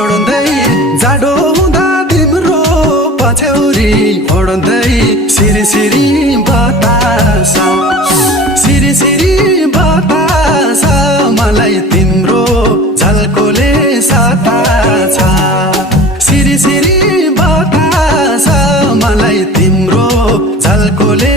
छोड्दै जाडो हुँदा तिम्रो पछ्यौरी ओढ्दै सिरी सिरी बतास सिरी सिरी बतास मलाई तिम्रो झल्कोले सताछ सिरी सिरी बतास मलाई तिम्रो झल्कोले